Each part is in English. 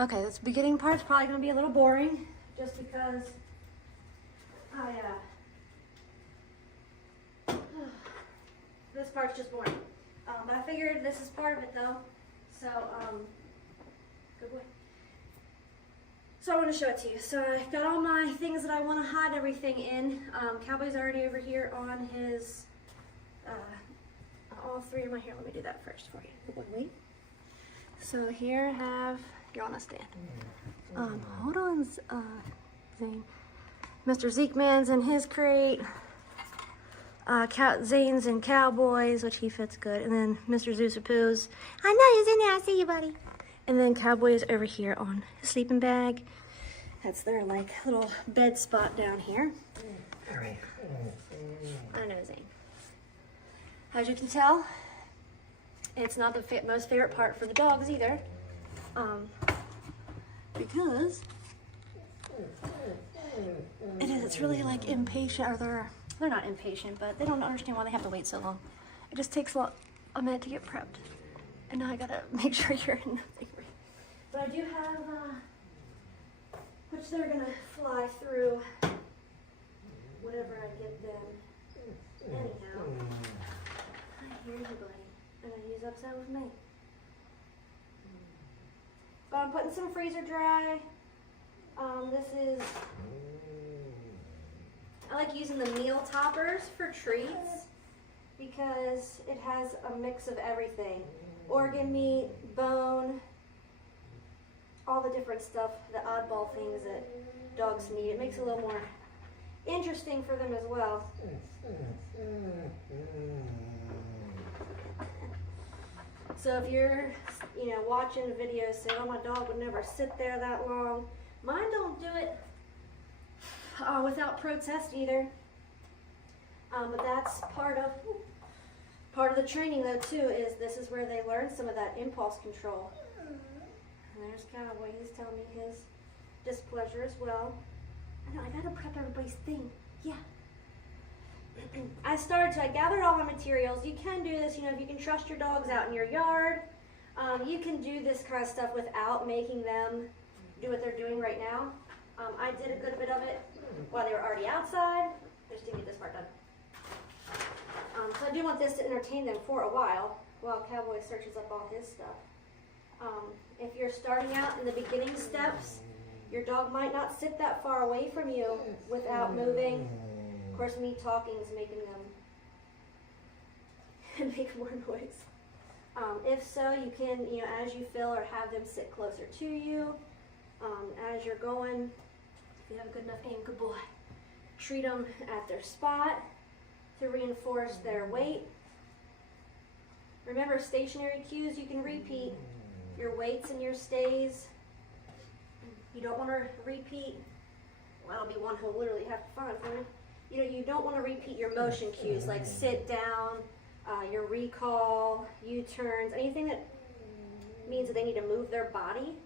Okay, this beginning part's probably gonna be a little boring, just because this part's just boring. But I figured this is part of it though, so good boy. So I want to show it to you. So I got all my things that I want to hide everything in. Cowboy's already over here on his, all three of my, here, let me do that first for you. Good boy, wait. So here I have, you're on a stand. Hold on, Zane. Mr. Zeke Man's in his crate. Zane's in Cowboys, which he fits good. And then Mr. Zoosapoo's, I know he's in there, I see you, buddy. And then Cowboy is over here on his sleeping bag. That's their like little bed spot down here. All right. I know, Zane. As you can tell, it's not the most favorite part for the dogs either. Because it's really like impatient, or they're not impatient, but they don't understand why they have to wait so long. It just takes a minute to get prepped. And now I gotta make sure you're in the thing. But I do have, which they're gonna fly through whenever I get them. Anyhow, I hear you, buddy. And he's upset with me. But I'm putting some freezer dry. This is, I like using the meal toppers for treats because it has a mix of everything. Organ meat, bone, all the different stuff, the oddball things that dogs need. It makes it a little more interesting for them as well. So if you're, watching the videos saying, oh, my dog would never sit there that long, mine don't do it without protest either. But that's part of the training though too, is this is where they learn some of that impulse control. And there's Cowboy, he's telling me his displeasure as well. I know, I gotta prep everybody's thing, yeah. I gathered all my materials. You can do this, if you can trust your dogs out in your yard. You can do this kind of stuff without making them do what they're doing right now. I did a good bit of it while they were already outside. I just didn't get this part done. So I do want this to entertain them for a while Cowboy searches up all his stuff. If you're starting out in the beginning steps, your dog might not sit that far away from you without moving. Of course, me talking is making them make more noise. If so, you can, as you fill, or have them sit closer to you. As you're going, if you have a good enough aim, good boy, treat them at their spot to reinforce their weight. Remember, stationary cues you can repeat. Your weights and your stays. You don't want to repeat, well, that'll be one he'll literally have to find for me. You don't want to repeat your motion cues like sit down, your recall, U-turns, anything that means that they need to move their body.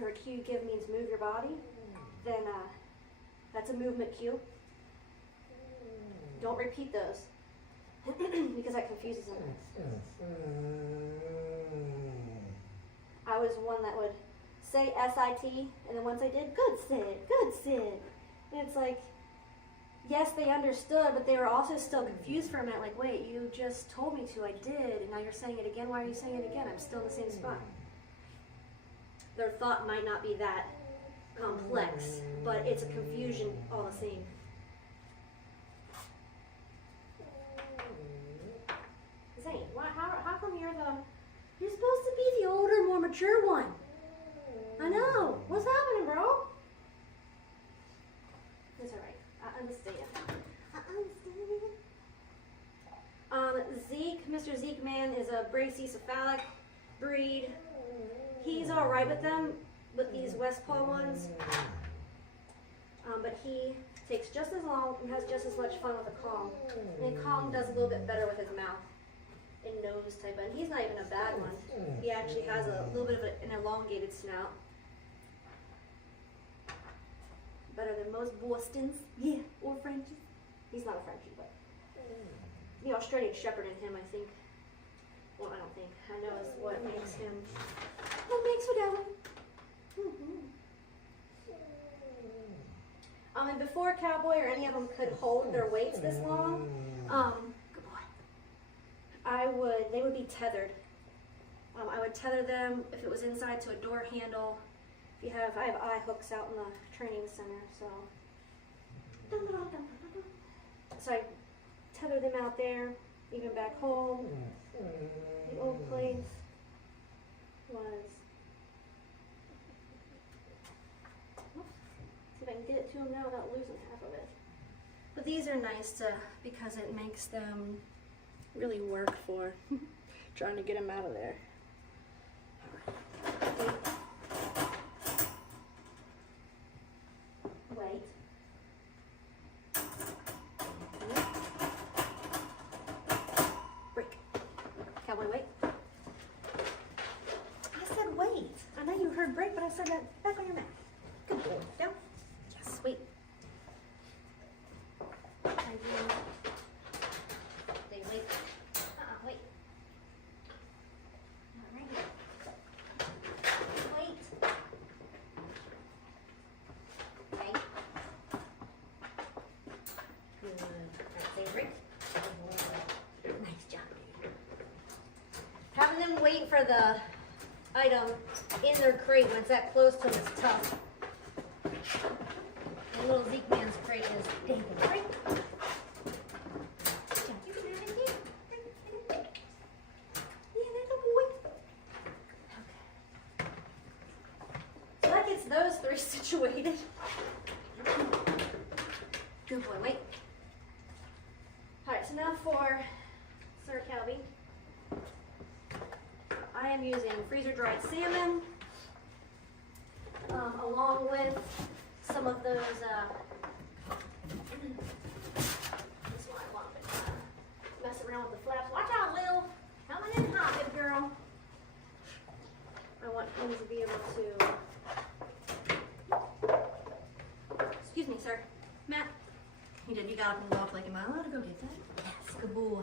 Or a cue you give means move your body, then that's a movement cue. Don't repeat those because that confuses them. I was one that would say SIT, and then once I did, good sit, good sit. And it's like, yes, they understood, but they were also still confused for a minute, like, wait, you just told me to, I did, and now you're saying it again, why are you saying it again? I'm still in the same spot. Their thought might not be that complex, but it's a confusion all the same. Zane, how come you're supposed to be the older, more mature one? I know. What's happening, bro? It's alright. I understand. Zeke, Mr. Zeke Man is a brachycephalic breed. He's alright with them, with these West Paw ones. But he takes just as long and has just as much fun with a Kong. And Kong does a little bit better with his mouth and nose type, and he's not even a bad one. He actually has a little bit of an elongated snout. Better than most Bostons, yeah, or Frenchies. He's not a Frenchie, but the Australian Shepherd in him, I think. Well, I don't think. I know is what makes him. What makes Fidelity? before Cowboy or any of them could hold their weights this long, good boy, they would be tethered. I would tether them if it was inside to a door handle. I have eye hooks out in the training center, so I tether them out there, even back home. The old place was, see if I can get it to them now without losing half of it. But these are nice because it makes them really work for trying to get them out of there. Wait. Break. Cowboy, wait. I said wait. I know you heard break, but I said that back on your mat. Good boy. Down. Yes, wait. Wait. Wait. Right here. Wait. Okay. Good. Say break. Nice job. Having them wait for the item in their crate when it's that close to them is tough. The little Zeke man's crate is dangerous, right? You can have it here. Yeah, there's a boy. Okay. So that gets those three situated. Good boy, wait. Alright, so now for Sir Calby. I am using freezer dried salmon, along with some of those, this one I want to mess around with the flaps. Watch out, Lil. Coming in hot, good girl. I want him to be able to, excuse me, sir. Matt, you got up and walked like, am I allowed to go get that? Yes, good boy.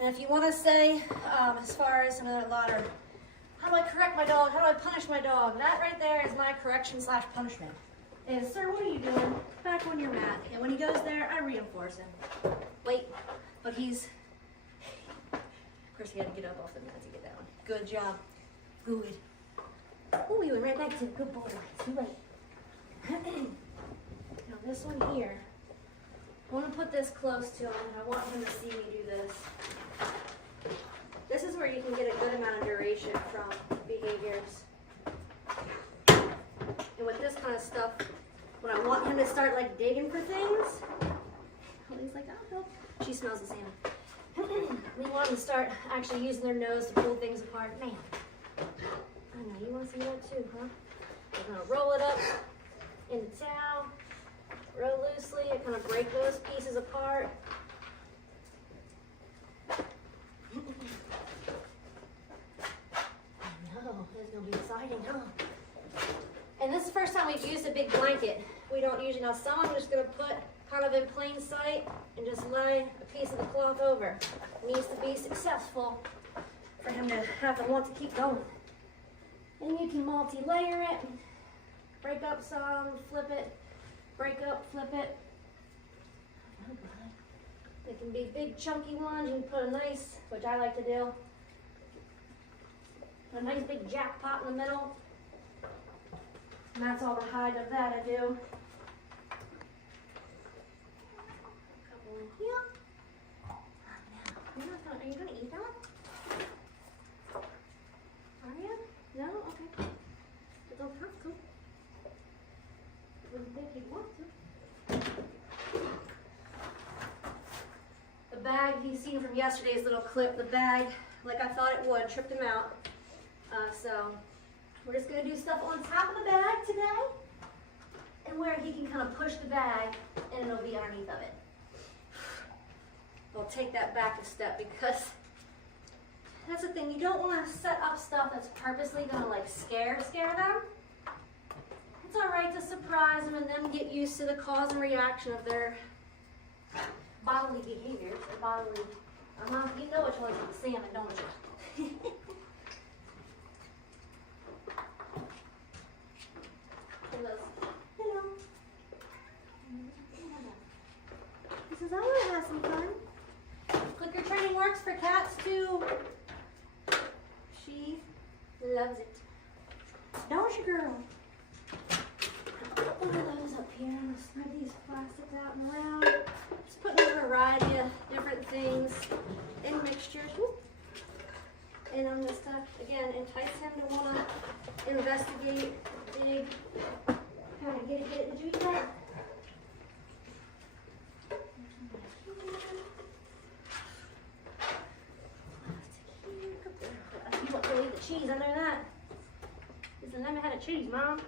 And if you want to say, as far as another lot of, how do I correct my dog? How do I punish my dog? That right there is my correction/punishment. Is, sir, what are you doing? Back on your mat. And when he goes there, I reinforce him. Wait, but he's, of course he had to get up off the mat to get that one. Good job. Good. Oh, we went right back to good boy. Too late. Now this one here, I want to put this close to him, and I want him to see me do this. This is where you can get a good amount of duration from behaviors. And with this kind of stuff, when I want him to start like digging for things, he's like, oh, no. She smells the salmon. We want him to start actually using their nose to pull things apart. Man, I know, you want to see that too, huh? We're going to roll it up in the towel. Real loosely, I kind of break those pieces apart. I know, it's going to be exciting, huh? And this is the first time we've used a big blanket. We don't usually, now some I'm just going to put kind of in plain sight and just lay a piece of the cloth over. It needs to be successful for him to have to want to keep going. And you can multi-layer it, break up some, flip it, break up, flip it. They can be big chunky ones. You can put a nice, which I like to do, a nice big jackpot in the middle. And that's all the hide of that I do. A couple in here. Now, are you going to eat that one? Are you? No? Okay. But don't have to. Wouldn't think you'd want to. The bag he's seen from yesterday's little clip, the bag, like I thought it would, tripped him out. So we're just going to do stuff on top of the bag today, and where he can kind of push the bag and it'll be underneath of it. We'll take that back a step because that's the thing, you don't want to set up stuff that's purposely going to like scare them. It's alright to surprise them and then get used to the cause and reaction of their bodily behaviors. Their bodily, you know what you like with the salmon, don't you? And those, Don't you, girl? Put one of those up here. I'm gonna spread these plastics out and around. Just putting a variety of different things in mixtures. Whoop. And I'm just again entice him to want to investigate, dig, kind of get it. Did you eat that? You want to leave the cheese under that? Listen, let me have the cheese, Mom.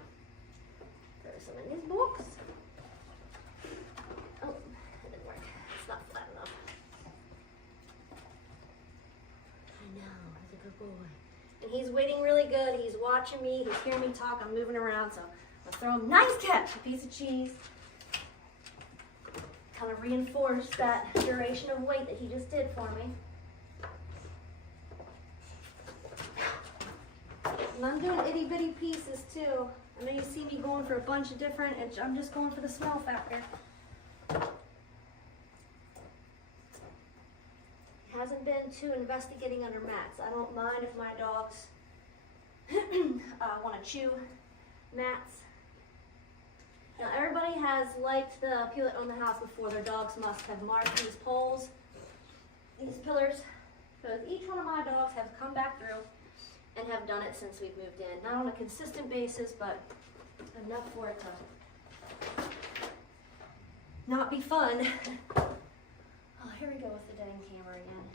Throw some in these books. Oh, it didn't work. It's not flat enough. I know, he's a good boy. And he's waiting really good. He's watching me. He's hearing me talk. I'm moving around, so I'll throw him. Nice catch! A piece of cheese. Kind of reinforce that duration of weight that he just did for me. And I'm doing itty bitty pieces too. I know you see me going for a bunch of different, and I'm just going for the smell factor. Hasn't been too investigating under mats. I don't mind if my dogs want to chew mats. Now everybody has liked the people that own the house before. Their dogs must have marked these poles, these pillars, because each one of my dogs has come back through and have done it since we've moved in. Not on a consistent basis, but enough for it to not be fun. Oh, here we go with the dang camera again.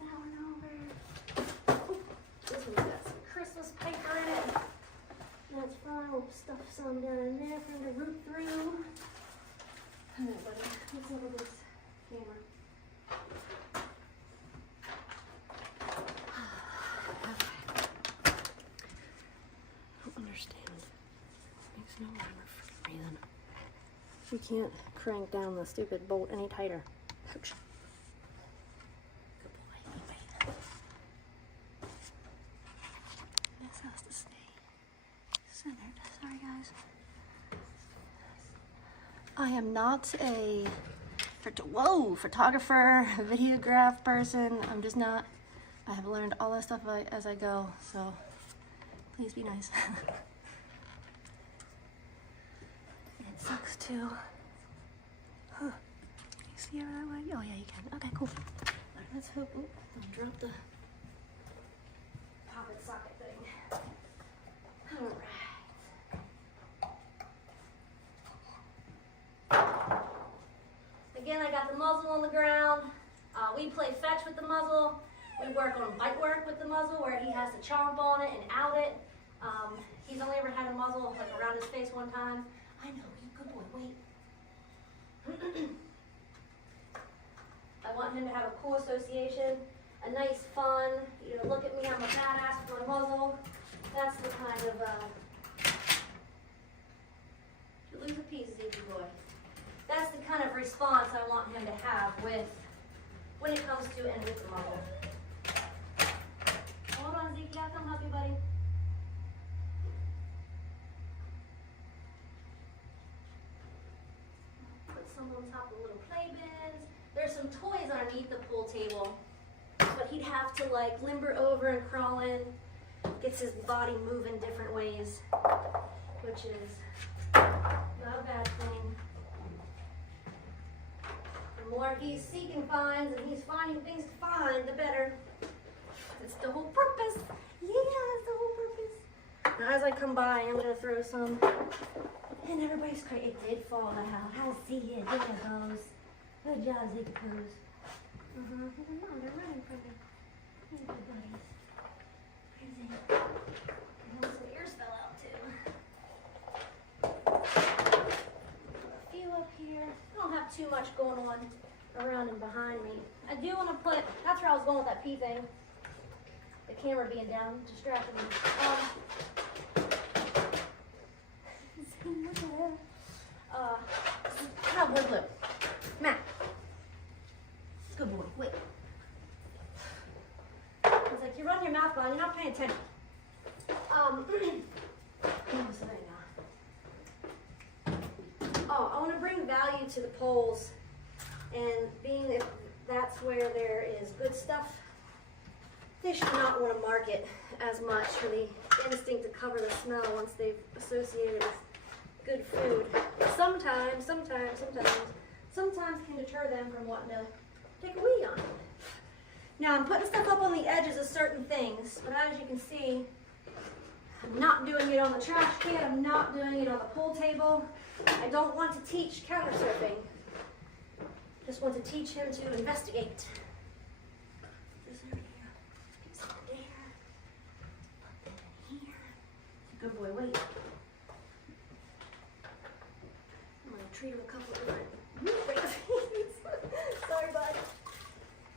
That one over. Ooh, this one's got some Christmas paper in it. That's fine. We'll stuff some down in there for him to root through. Alright, buddy. Let's look at this camera. No rhyme or freaking reason. We can't crank down the stupid bolt any tighter. Ouch. Good boy. This has to stay centered. Sorry, guys. I am not a photographer, videograph person. I'm just not. I have learned all this stuff as I go, so please be nice. Sucks too. Huh. Can you see over that way? Oh yeah, you can. Okay, cool. Alright, let's hope. Oop, don't drop the pocket socket thing. Alright. Again, I got the muzzle on the ground. We play fetch with the muzzle. We work on bite work with the muzzle where he has to chomp on it and out it. He's only ever had a muzzle like around his face one time. I know, you good boy, wait. I want him to have a cool association, a nice fun, look at me, I'm a badass with my muzzle. That's the kind of, you lose a piece, Zeke boy. That's the kind of response I want him to have when it comes to and with the muzzle. Hold on, Zeke, I'll come help you, buddy. Some on top of little play bins. There's some toys underneath the pool table, but he'd have to like limber over and crawl in. Gets his body moving different ways, which is not a bad thing. The more he's seeking finds and he's finding things to find, the better. It's the whole purpose. Yeah, that's the whole purpose. Now as I come by, I'm gonna throw some. And everybody's crazy. It did fall out. How's he? There it goes. Good job, Zeke Pose. They're running from me. Hey, good buddies. Crazy. And some ears fell out too. A few up here. I don't have too much going on around and behind me. I do want to put, that's where I was going with that pee thing. The camera being down, distracting me. Cowboy blue. Matt. Good boy. Wait. It's like you're running your mouth blind. You're not paying attention. I want to bring value to the poles, and being that's where there is good stuff. Fish do not want to market as much for the instinct to cover the smell once they've associated with good food. Sometimes can deter them from wanting to take a wee on it. Now I'm putting stuff up on the edges of certain things, but as you can see, I'm not doing it on the trash can, I'm not doing it on the pool table. I don't want to teach counter surfing. Just want to teach him to investigate. Good boy, wait. I'm going to treat him a couple of different things. Sorry, bud.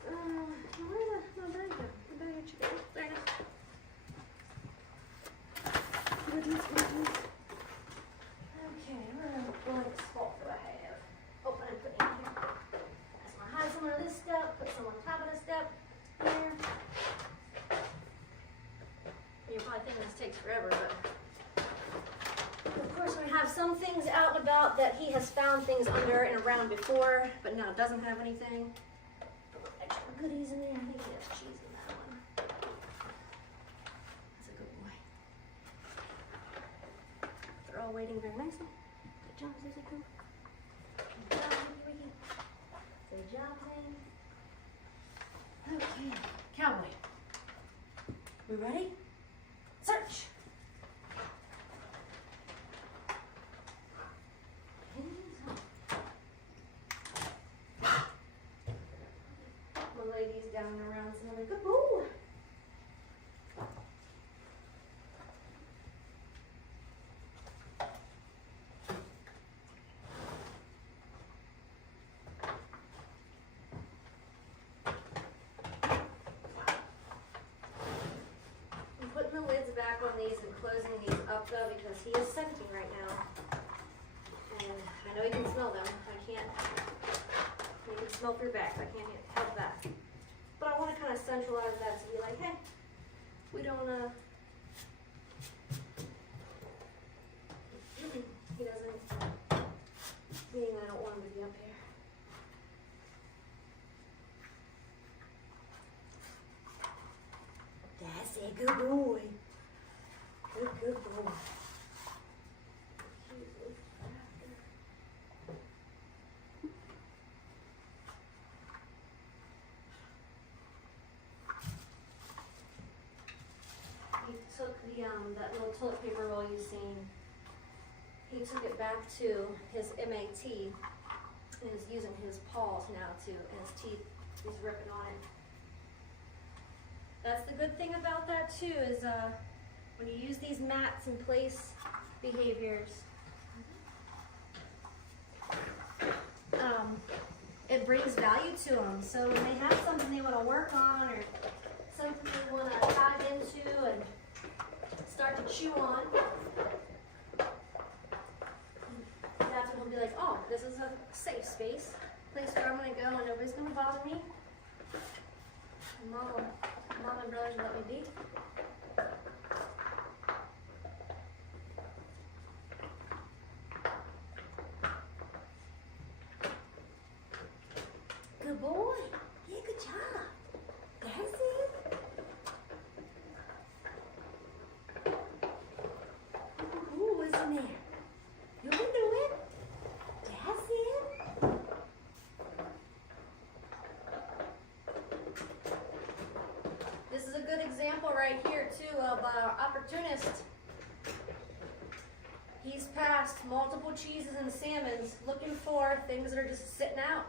Where's my bag go? The bag that you got? There it is. Okay, what spot do I have? Oh, I put it in here. I'm going to hide some on this step, put some on top of the step. Here. You're probably thinking this takes forever, but of course we have some things out and about that he has found things under and around before, but now doesn't have anything. Extra goodies in there. I think he has cheese in that one. That's a good boy. They're all waiting very nicely. Good job, Susie. Good job, Ricky. Good job, Zane. Okay, Cowboy. We ready? Search. We'll lay these down and around some other good boy. Back on these and closing these up though because he is scenting right now. And I know he can smell them. I can't, he can smell through bags. I can't help that. But I want to kind of centralize that to be like, hey, we don't, he doesn't, meaning I don't want him to be up here. That's a good boy. Good boy. He took that little toilet paper roll you've seen. He took it back to his MAT and is using his paws now and his teeth. He's ripping on it. That's the good thing about that too is when you use these mats in place behaviors, it brings value to them. So when they have something they want to work on or something they want to dive into and start to chew on, that's when they'll be like, oh, this is a safe space, place where I'm going to go and nobody's going to bother me. Mom and brothers will let me be. Good boy. Yeah, good job. That's it. Ooh, what's in there? You can do it. That's it. This is a good example right here too of opportunist. He's passed multiple cheeses and salmons looking for things that are just sitting out.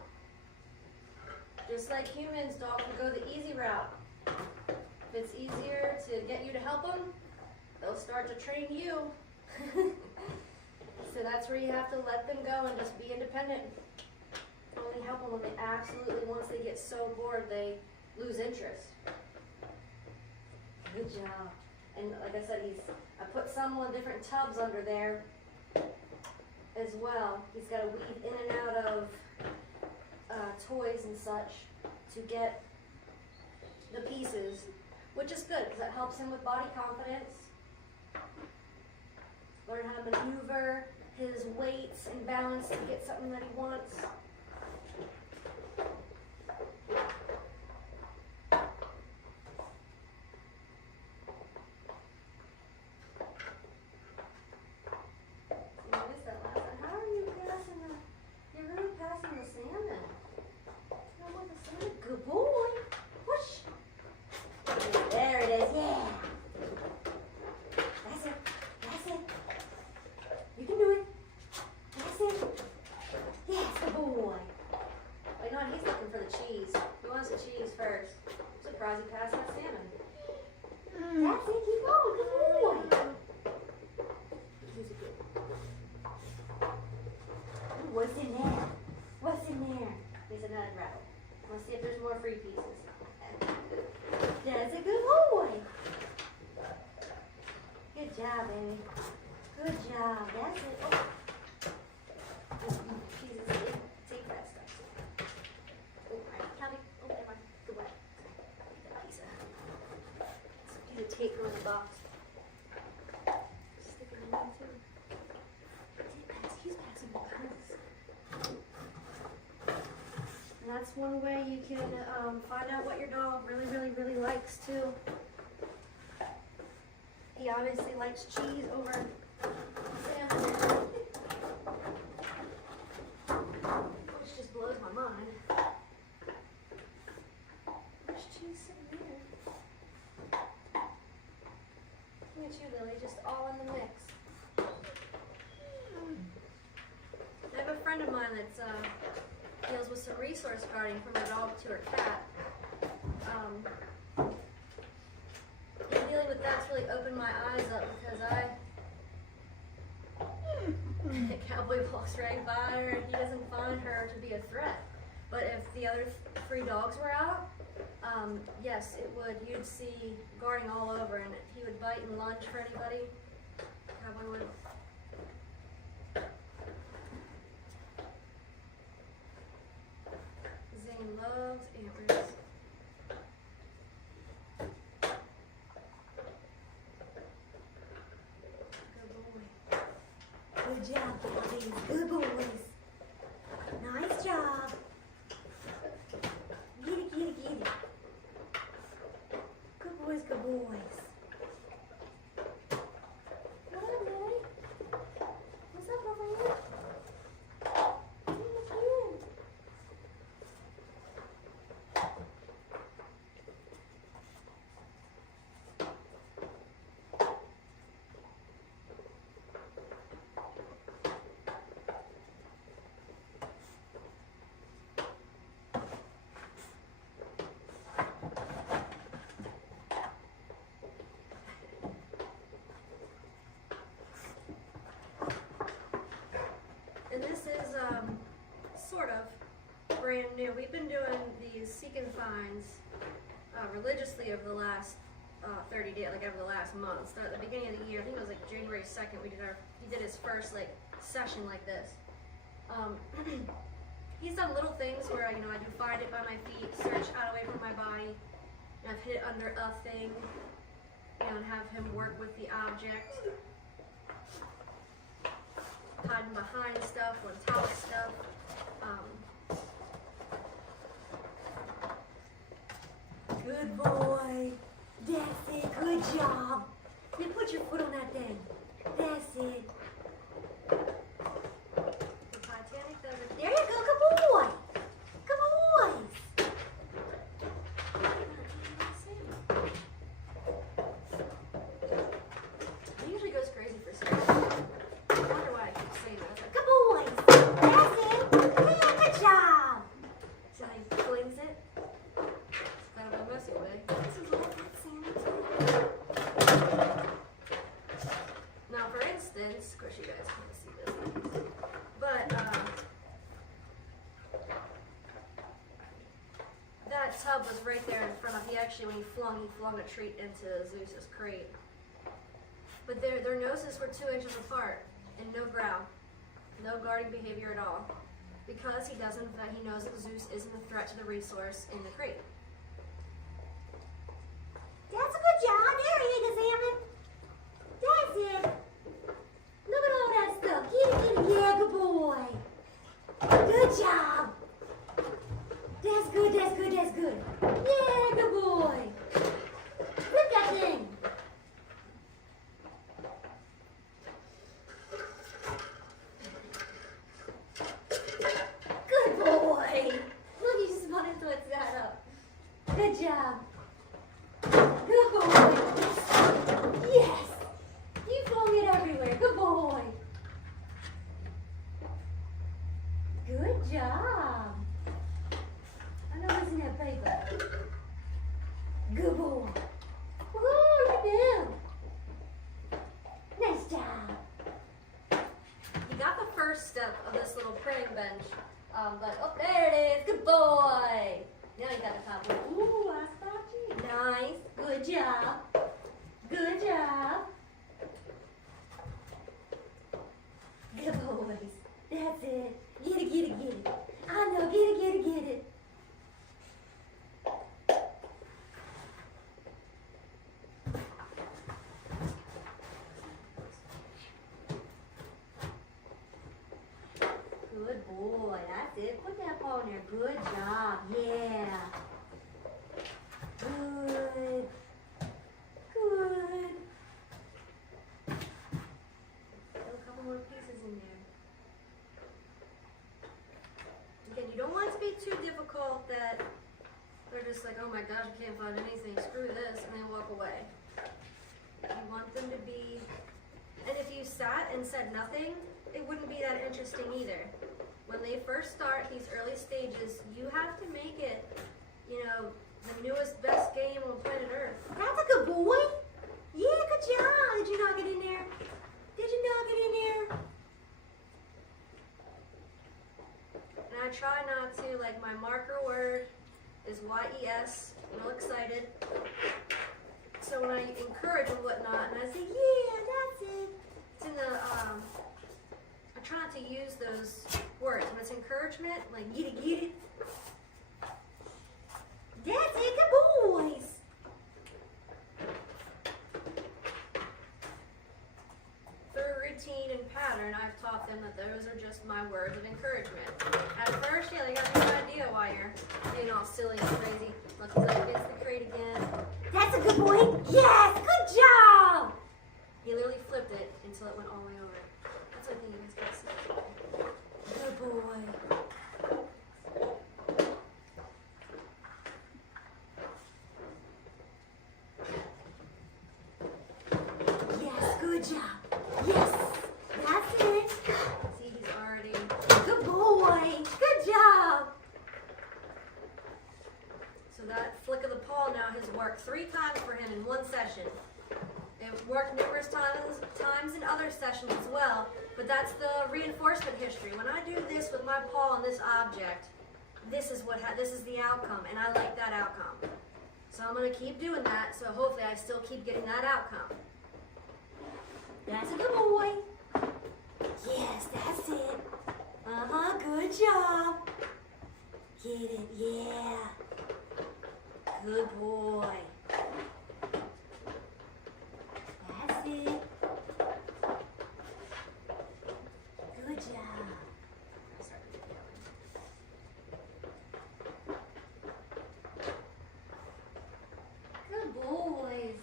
Just like humans, dogs will go the easy route. If it's easier to get you to help them, they'll start to train you. So that's where you have to let them go and just be independent. Only help them when they absolutely, once they get so bored, they lose interest. Good job. And like I said, I put some on different tubs under there as well. He's got to weed in and out of toys and such to get the pieces, which is good because it helps him with body confidence, learn how to maneuver his weights and balance to get something that he wants. surprised he passed that salmon. That's it, keep going, good boy. He's a good boy. What's in there? What's in there? There's another rattle. Let's see if there's more free pieces. That's a good boy. Good job, baby. Good job. That's it. Oh. Jesus, take that stuff. Oh, Callie. Oh, never mind. Good boy. That piece of tape from the box. Stick it in there too. He's passing the cards. And that's one way you can find out what your dog really likes too. He obviously likes cheese over salmon, which just blows my mind. There's cheese sitting there. Look at you, Lily, just all in the mix. I have a friend of mine that deals with some resource guarding from her dog to her cat. Dealing with that's really opened my eyes up because Cowboy walks right by her and he doesn't find her to be a threat. But if the other 3 dogs were out, yes, you'd see guarding all over, and he would bite and lunge for anybody. Cowboy would. Zane loves antlers. Good job, boys. Good boys. Nice job. Get it, get it, get it. Good boys, good boys. What up, Lily? What's up over here? Come on, and this is sort of brand new. We've been doing these seek and finds religiously over the last 30 days, like over the last month. So at the beginning of the year, I think it was like January 2nd, he did his first like session like this. He's done little things where I do find it by my feet, search out away from my body, and I've hid it under a thing, and have him work with the object. Hiding behind stuff, on top of stuff. Good boy. That's it. Good job. Now put your foot on that thing. That's it. The Titanic does it. There you go. Good boy. Good boys. He usually goes crazy for salmon. I wonder why I keep saying that. Good boys. That's it. Yeah, good job. So he flings it. It's kind of a messy way. Now, for instance, of course you guys can't see this, but that tub was right there in front of. He flung a treat into Zeus's crate. But their noses were 2 inches apart, and no growl, no guarding behavior at all, because he knows that Zeus isn't a threat to the resource in the crate. That's a good job. There he is, salmon. That's it. Look at all that stuff. Get it. Yeah, good boy. Good job. That's good. Yeah, good boy. Flip that thing. Good boy. Look, he spun his foot that up. Good job. Good boy. Yes. You flung it everywhere. Good boy. Good job. I know what's in that paper. Good boy. Woo, you're down. Nice job. You got the first step of this little printing bench. But, oh, there it is. Good boy. Now you got the top one. Ooh, I spot you. Nice. Good job. Good job. Good boys. That's it. Get it, get it, get it. I know, get it, get it, get it. Good boy. That's it. Put that paw in there. Good job. Yeah. Good. Good. Still a couple more pieces in there. Again, you don't want it to be too difficult that they're just like, oh my gosh, I can't find anything. Screw this, and they walk away. You want them to be, and if you sat and said nothing, it wouldn't be that interesting either. When they first start these early stages, you have to make it, you know, the newest, best game on planet Earth. That's a good boy. Yeah, good job. Did you not get in there? Did you not get in there? And I try not to, like my marker word is Y-E-S, real excited. So when I encourage and whatnot, and I say, yeah, that's it. It's in the, I try not to use those words. When it's encouragement, like get it. That's it, good boys. Through routine and pattern, I've taught them that those are just my words of encouragement. At first, yeah, they got no idea why you're being all silly and crazy. Look, he's up against the crate again. That's a good boy. Yes, good job. He literally flipped it until it went all the way over. That's what I think you guys got to see. Good boy. Yes, good job. Yes, that's it. See, he's already. Good boy. Good job. So that flick of the paw now has worked 3 times for him in one session. It worked numerous times in other sessions as well, but that's the reinforcement history. When I do this with my paw on this object, this is the outcome, and I like that outcome. So I'm going to keep doing that, so hopefully I still keep getting that outcome. That's a good boy. Yes, that's it. Uh-huh, good job. Get it, yeah. Good boy. That's it. Good job. Good boys.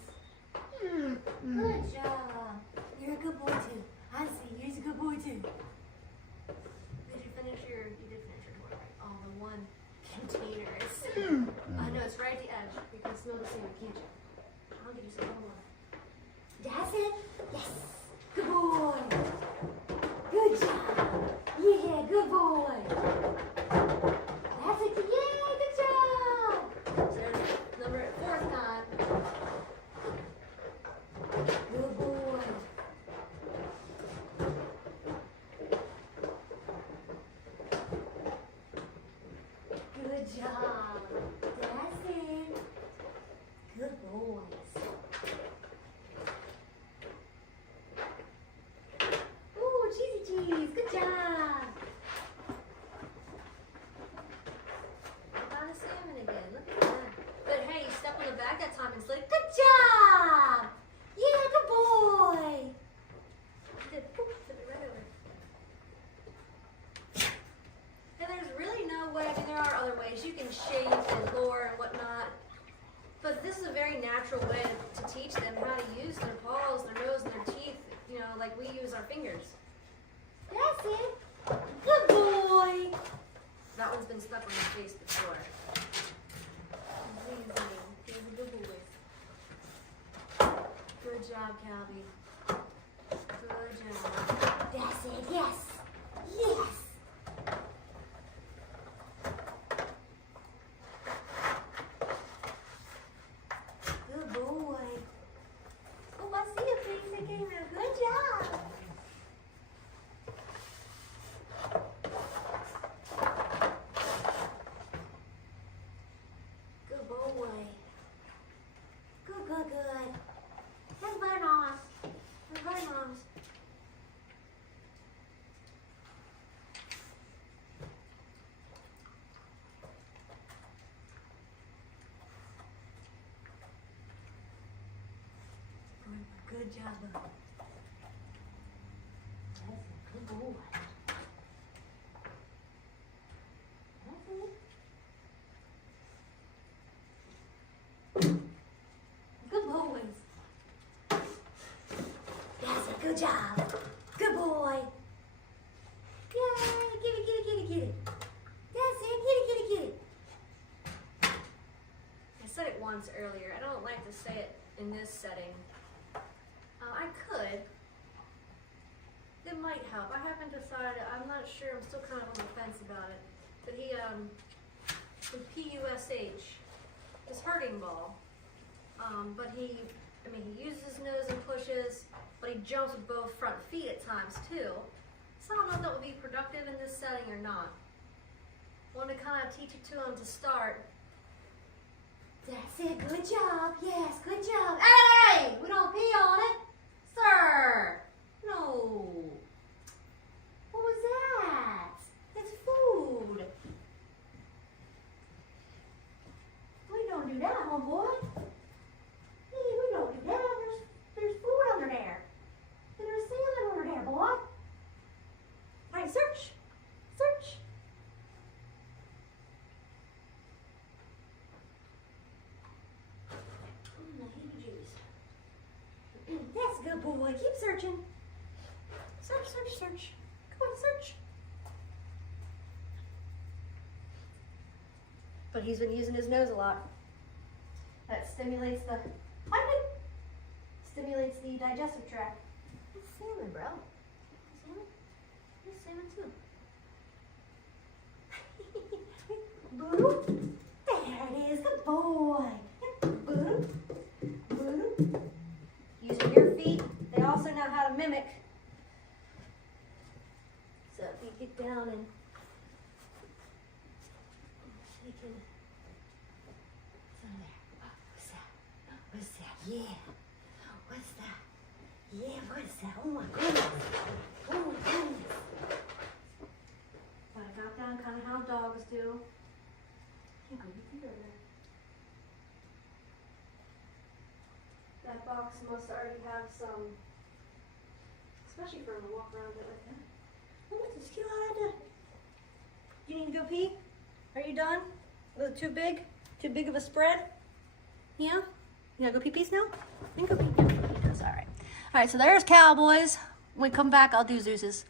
Good job. You're a good boy too. I see. You're a good boy too. Did you finish your? You did finish your toy, right? Oh, the one container is. I know it's right at the edge. You can smell the same, can't you? I'll give you some more. That's it. Yes. Good boy. Good job. Yeah, good boy. That's it. Yeah, good job. So there's number 4th time. Good boy. Good job. That's it. Good boys. Ooh, cheesy cheese. Good job. I got a salmon again. Look at that. But hey, you stepped on the bag that time and slid. Good job. Yeah, good boy. You did. Poof, flip it right over. And there's really no way, I mean, there are other ways. You can shape and lure and whatnot. But this is a very natural way to teach them how to use their paws, their nose, and their teeth, you know, like we use our fingers. That's it. Good boy. That one's been stuck on his face before. Amazing. He's a good boy. Good job, Calby. Good job. That's it. Yes. Yes. Good job, bud. That's a good boy. Good boys. That's a good job. Good boy. Yay, get it, get it, get it, get it. That's it, get it, get it, get it. I said it once earlier. I don't like to say it in this setting. I could. It might help. I haven't decided. I'm not sure. I'm still kind of on the fence about it. But he, with PUSH, his hurting ball. But he uses his nose and pushes, but he jumps with both front feet at times too. So I don't know if that would be productive in this setting or not. I want to kind of teach it to him to start. That's it, good job, yes, good job. Hey, we don't pee on it, sir. No. What was that? It's food. We don't do that, homeboy. We don't do that. There's food under there. There's salmon under there, boy. All right, search. Search. That's a good boy. Keep searching. Search, search, search. Come on, search. But he's been using his nose a lot. That stimulates the digestive tract. It's salmon, bro. Salmon? It's salmon too. Boo. There it is. Good boy. Boo. Boo. Using your feet. They also know how to mimic. So if you get down and you can. What's that? What's that? Yeah. What's that? Yeah, what is that? Oh my goodness. Oh my goodness. So I got down kind of how dogs do. Can't go get there. That box must already have some, especially for him to walk around a bit like that. Oh, what's this cute lad? You need to go pee? Are you done? Was it too big? Too big of a spread? Yeah? You gotta go pee-pees now? You can go pee. That's all right. All right, so there's Cowboys. When we come back, I'll do Zeus's.